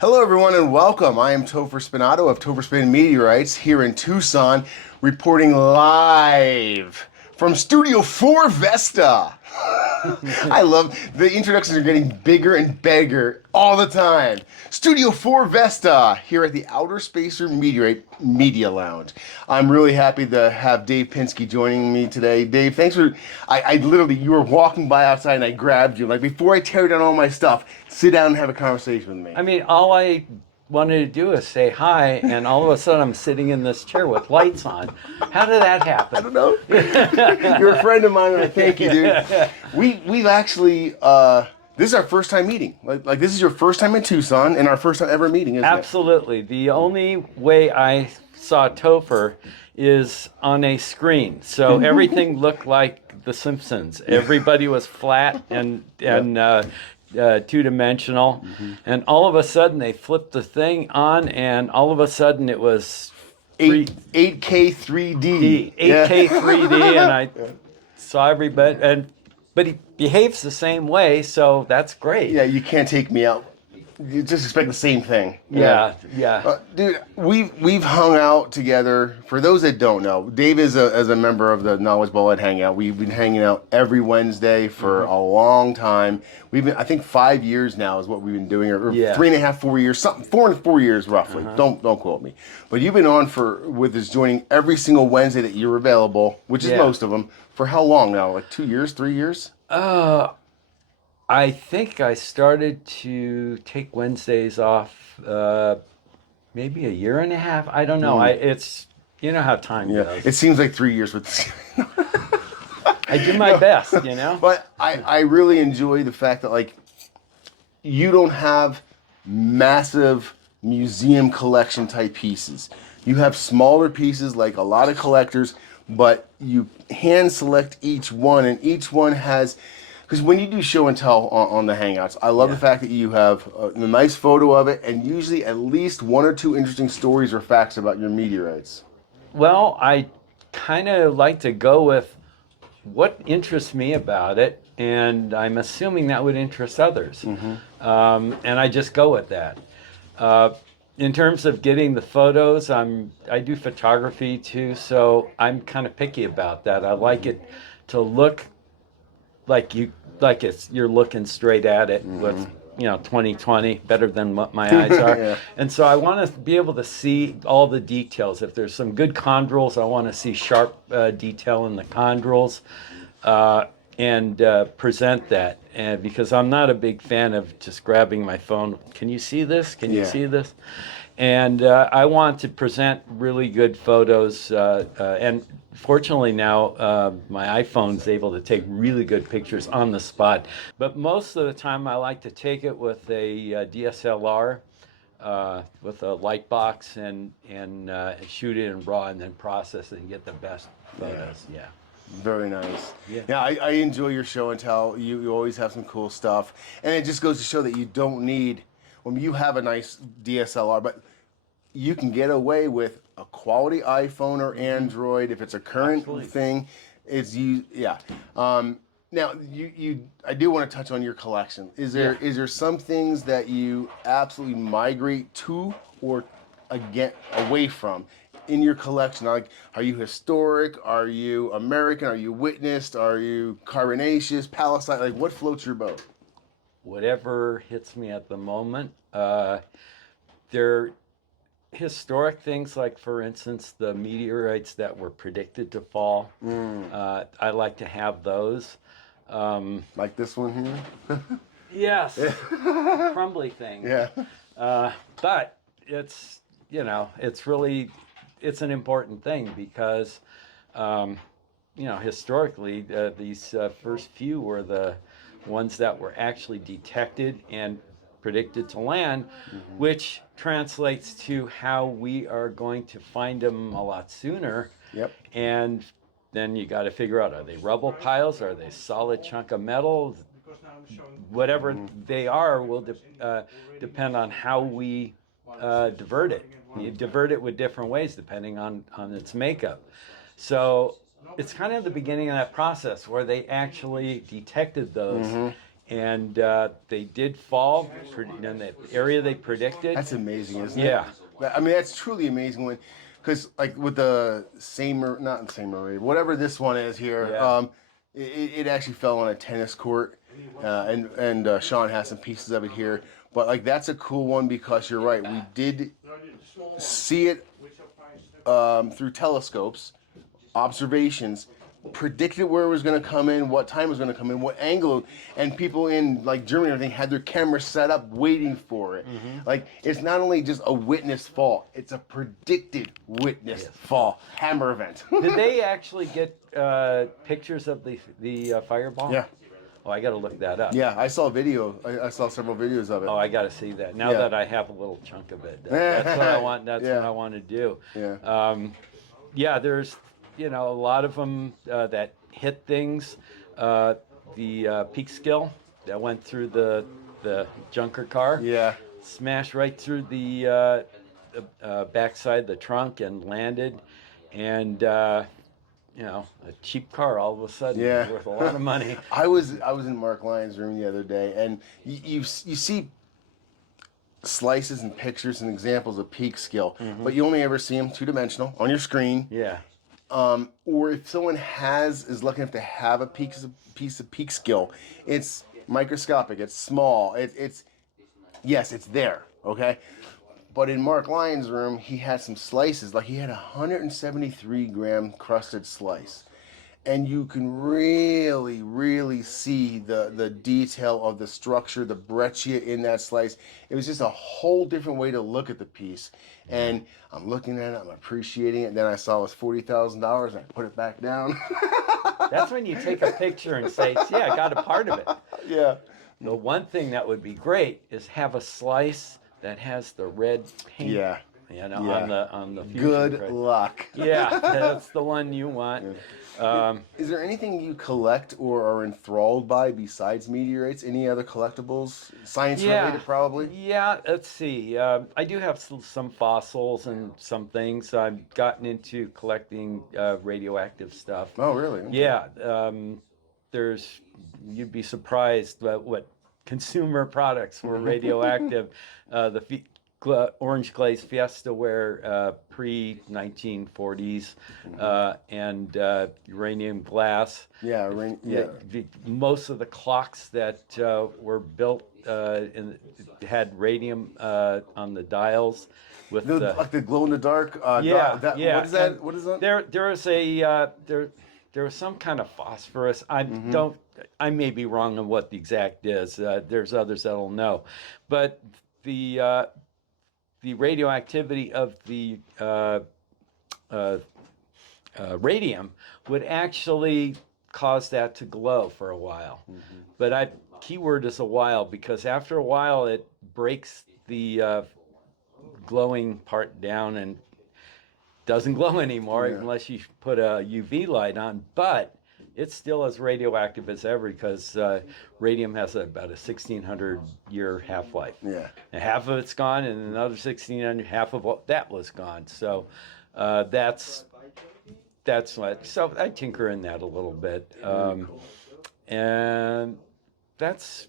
Hello, everyone, and welcome. I am Topher Spinato of Topher Spin Meteorites here in Tucson, reporting live from Studio 4 Vesta. I love the introductions are getting bigger and bigger all the time. Studio 4 Vesta here at the Outer Spacer Meteorite Media Lounge. I'm really happy to have Dave Pinsky joining me today. Dave, thanks for. I literally, you were walking by outside and I grabbed you. Like, before I tear down all my stuff, sit down and have a conversation with me. I mean, all I wanted to do is say hi, and all of a sudden I'm sitting in this chair with lights on. How did that happen? I don't know. You're a friend of mine, and I thank you, dude. We've actually this is our first time meeting. Like this is your first time in Tucson and our first time ever meeting, isn't Absolutely. The only way I saw Topher is on a screen, so everything looked like The Simpsons. Everybody was flat and two-dimensional, and all of a sudden they flipped the thing on, and all of a sudden it was 8K 3D. 8K 3D, and I saw everybody, but he behaves the same way, so that's great. Yeah, you can't take me out. You just expect the same thing. Yeah. Dude, we've hung out together. For those that don't know, Dave is a member of the Knowledge Bolide Hangout. We've been hanging out every Wednesday for a long time. We've been, I think, 5 years now is what we've been doing, or 3.5, 4 years, something, 4 years roughly. Don't quote me. But you've been on with us, joining every single Wednesday that you're available, which is most of them. For how long now? Like 2 years, 3 years? I think I started to take Wednesdays off maybe a year and a half. I don't know. It's you know how time goes. It seems like 3 years with this. I do my best, you know. But I really enjoy the fact that, like, you don't have massive museum collection type pieces. You have smaller pieces like a lot of collectors, but you hand select each one, and each one has. Because when you do show and tell on the Hangouts, I love the fact that you have a nice photo of it, and usually at least one or two interesting stories or facts about your meteorites. Well, I kind of like to go with what interests me about it, and I'm assuming that would interest others. And I just go with that. In terms of getting the photos, I do photography too, so I'm kind of picky about that. I like it to look like you're looking straight at it with 20/20, better than what my eyes are. And so I want to be able to see all the details. If there's some good chondrules, I want to see sharp detail in the chondrules and present that. And because I'm not a big fan of just grabbing my phone, can you see this? Can you see this? And I want to present really good photos. And fortunately now, my iPhone's able to take really good pictures on the spot. But most of the time, I like to take it with a DSLR, with a light box, and shoot it in RAW, and then process it and get the best photos. Yeah. Very nice. Yeah, I enjoy your show and tell. You always have some cool stuff. And it just goes to show that you don't need, you have a nice DSLR, but you can get away with a quality iPhone or Android if it's a current thing. It's you, now I do want to touch on your collection. Is there some things that you absolutely migrate to or away from in your collection? Like, are you historic? Are you American? Are you witnessed? Are you carbonaceous, Palestine? Like, what floats your boat? Whatever hits me at the moment. They're historic things, like, for instance, the meteorites that were predicted to fall. I like to have those. Like this one here? Yes. Crumbly thing. Yeah. But it's, it's an important thing because, historically, these first few were the ones that were actually detected and predicted to land, which translates to how we are going to find them a lot sooner. And then you got to figure out, are they rubble piles? Are they solid chunk of metal? Whatever they are will depend on how we divert it. You divert it with different ways depending on its makeup. So it's kind of the beginning of that process where they actually detected those and they did fall in the area they predicted. That's amazing, isn't it? Yeah. I mean, that's truly amazing when, because like with the same, not the same array, whatever this one is here, Yeah. it actually fell on a tennis court, and Sean has some pieces of it here. But like that's a cool one because you're right, we did see it through telescopes, observations, predicted where it was going to come in, what time it was going to come in, what angle, and people in like Germany and everything had their cameras set up waiting for it. Like it's not only just a witnessed fall, it's a predicted witnessed fall hammer event. Did they actually get pictures of the fireball? Yeah. Oh, I got to look that up. Yeah, I saw a video. I saw several videos of it. Oh, I got to see that now Yeah. that I have a little chunk of it. That's what I want. That's Yeah. what I want to do. Yeah. Yeah, there's a lot of them that hit things. The peak skill that went through the junker car. Yeah. Smashed right through the backside of the trunk and landed, and a cheap car all of a sudden Yeah. is worth a lot of money. I was in Mark Lyon's room the other day, and you see slices and pictures and examples of peak skill, but you only ever see them two-dimensional on your screen. Yeah. Or if someone is lucky enough to have a piece of peak skill, it's microscopic, it's small, it's there, okay? But in Mark Lyon's room, he had some slices, like he had a 173 gram crusted slice. And you can really, really see the detail of the structure, the breccia in that slice. It was just a whole different way to look at the piece. And I'm looking at it, I'm appreciating it. Then I saw it was $40,000 and I put it back down. That's when you take a picture and say, yeah, I got a part of it. Yeah. The one thing that would be great is have a slice that has the red paint. Yeah. On the fusion Good crate. luck. Yeah, that's the one you want. Is there anything you collect or are enthralled by besides meteorites? Any other collectibles? Science related, probably? Yeah, let's see. I do have some fossils and some things. I've gotten into collecting radioactive stuff. Oh, really? Okay. Yeah. You'd be surprised what consumer products were radioactive. Orange glaze Fiestaware pre-1940s and uranium glass. Yeah, Most of the clocks that were built had radium on the dials. With like the glow in the dark. Yeah. What is that? What is that? There was some kind of phosphorus. I may be wrong on what the exact is. There's others that'll know, but the radioactivity of the radium would actually cause that to glow for a while. But keyword is a while, because after a while it breaks the glowing part down and doesn't glow anymore unless you put a UV light on. But it's still as radioactive as ever, because radium has about a 1,600 year half-life. Yeah. And half of it's gone, and another 1,600, half of that was gone. So that's what. So I tinker in that a little bit, and that's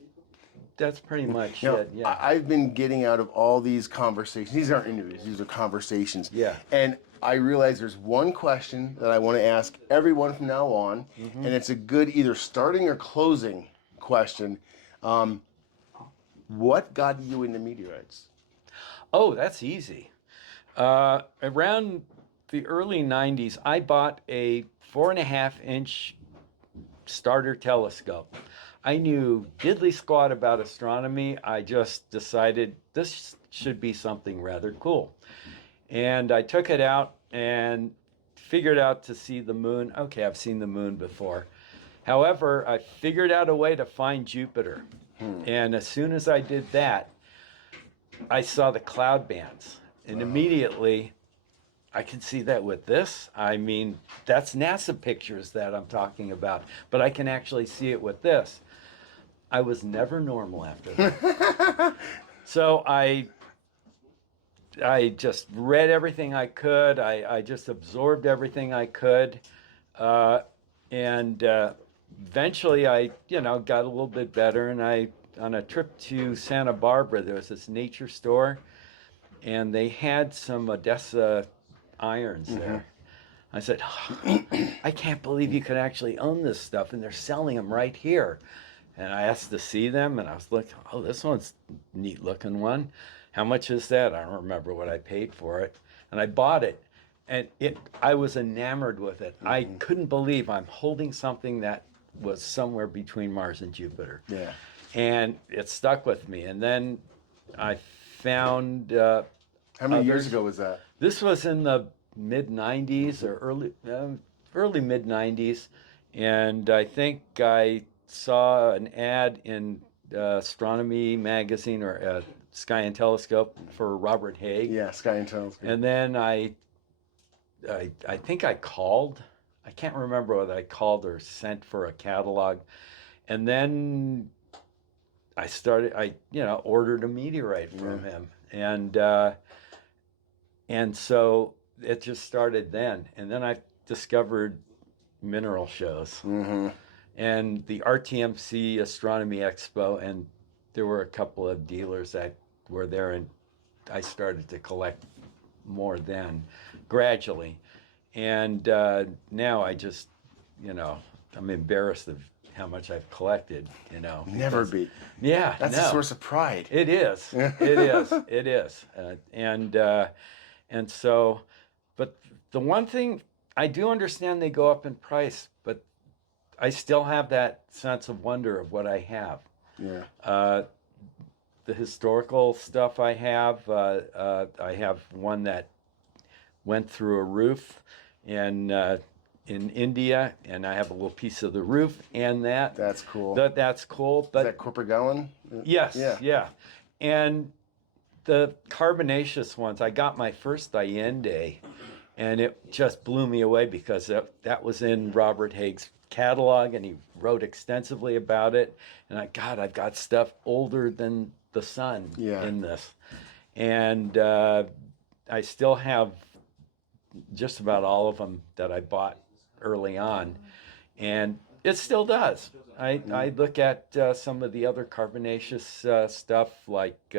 pretty much it. Yeah. I've been getting out of all these conversations. These aren't interviews; these are conversations. Yeah. And I realize there's one question that I want to ask everyone from now on, and it's a good either starting or closing question. What got you into meteorites? Oh, that's easy. Around the early 90s, I bought a 4.5-inch starter telescope. I knew diddly squat about astronomy. I just decided this should be something rather cool. And I took it out and figured out to see the moon. Okay, I've seen the moon before. However, I figured out a way to find Jupiter. And as soon as I did that, I saw the cloud bands. And immediately, I can see that with this. I mean, that's NASA pictures that I'm talking about. But I can actually see it with this. I was never normal after that. So I just read everything I could. I just absorbed everything I could. And eventually I, got a little bit better, and on a trip to Santa Barbara, there was this nature store, and they had some Odessa irons there. I said, I can't believe you could actually own this stuff, and they're selling them right here. And I asked to see them, and I was looking, oh, this one's a neat looking one. How much is that? I don't remember what I paid for it. And I bought it, and I was enamored with it. I couldn't believe I'm holding something that was somewhere between Mars and Jupiter. Yeah. And it stuck with me. And then I found How many years ago was that? this was in the mid 90s or early mid 90s, and I think I saw an ad in Astronomy magazine or Sky and Telescope for Robert Haig. Yeah, Sky and Telescope. And then I think I called. I can't remember whether I called or sent for a catalog, and then I ordered a meteorite from him, and so it just started then. And then I discovered mineral shows and the RTMC Astronomy Expo, and there were a couple of dealers that were there, and I started to collect more then, gradually. And now I just, I'm embarrassed of how much I've collected, Never be. Yeah, That's a source of pride. It is. It is. It is. And so, but the one thing I do understand, they go up in price, but I still have that sense of wonder of what I have. Yeah. The historical stuff I have one that went through a roof in India, and I have a little piece of the roof and that. That's cool. That's cool. But is that Corporate Gowan? yes, Yeah. And the carbonaceous ones, I got my first Allende, and it just blew me away because that was in Robert Haig's catalog, and he wrote extensively about it. And I've got stuff older than the sun in this. And I still have just about all of them that I bought early on. And it still does. I look at some of the other carbonaceous stuff like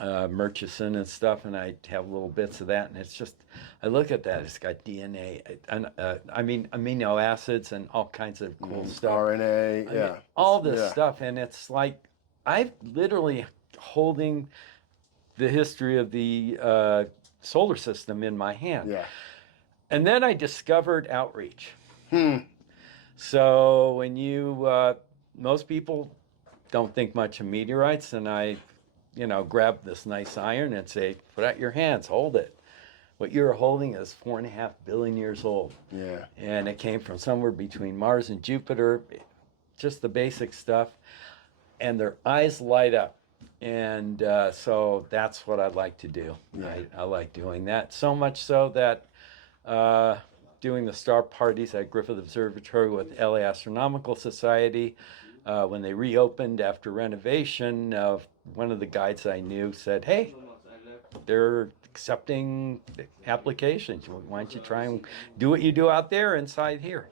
Murchison and stuff, and I have little bits of that, and it's just, I look at that, it's got DNA, and amino acids and all kinds of cool stuff. RNA, all this stuff, and it's like, I'm literally holding the history of the solar system in my hand. Yeah. And then I discovered outreach. So when most people don't think much of meteorites, and I grab this nice iron and say, put out your hands, hold it. What you're holding is 4.5 billion years old. Yeah. And it came from somewhere between Mars and Jupiter, just the basic stuff. And their eyes light up. And so that's what I'd like to do. Yeah. I like doing that. So much so that doing the star parties at Griffith Observatory with LA Astronomical Society, when they reopened after renovation, one of the guides I knew said, hey, they're accepting applications. Why don't you try and do what you do out there inside here?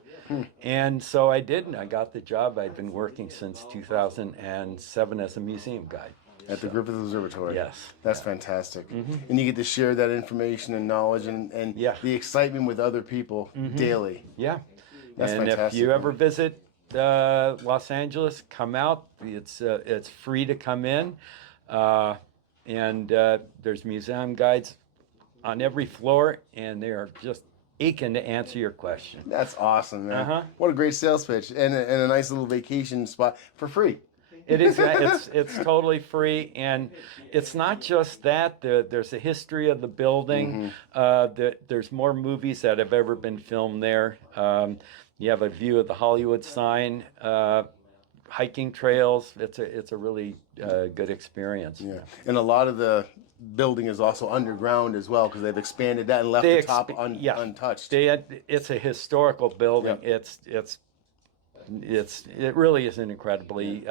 And so I did, and I got the job. I'd been working since 2007 as a museum guide. At the Griffith Observatory. Yes. That's fantastic. And you get to share that information and knowledge and the excitement with other people daily. Yeah. That's and fantastic. If you ever visit Los Angeles, come out. It's free to come in. And there's museum guides on every floor, and they are just aching to answer your question. That's awesome, man. What a great sales pitch, and a nice little vacation spot for free. It is. It's totally free, and it's not just that. There's a history of the building. There's more movies that have ever been filmed there. You have a view of the Hollywood sign. Hiking trails. It's a really good experience. Yeah, and a lot of the building is also underground as well because they've expanded that and left the top untouched. It's a historical building. Yep. It really is an incredibly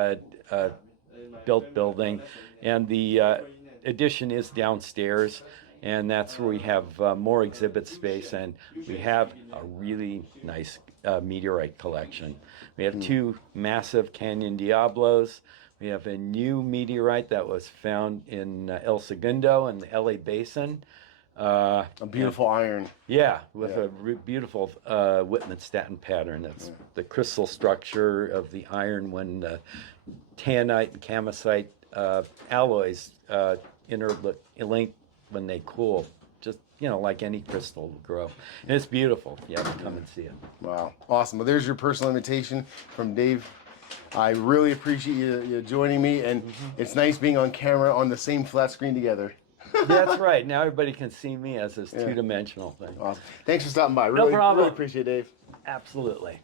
built building, and the addition is downstairs, And that's where we have more exhibit space, and we have a really nice meteorite collection. We have two massive Canyon Diablos. We have a new meteorite that was found in El Segundo in the LA Basin. A beautiful iron. Yeah, with Yeah. a beautiful Whitman-Staton pattern. That's the crystal structure of the iron when taenite and camosite alloys interlink when they cool. Just, like any crystal will grow. And it's beautiful. You have to come and see it. Wow. Awesome. Well, there's your personal invitation from Dave. I really appreciate you joining me, and it's nice being on camera on the same flat screen together. That's right. Now everybody can see me as this two-dimensional thing. Awesome. Thanks for stopping by. No problem. Really appreciate it, Dave. Absolutely.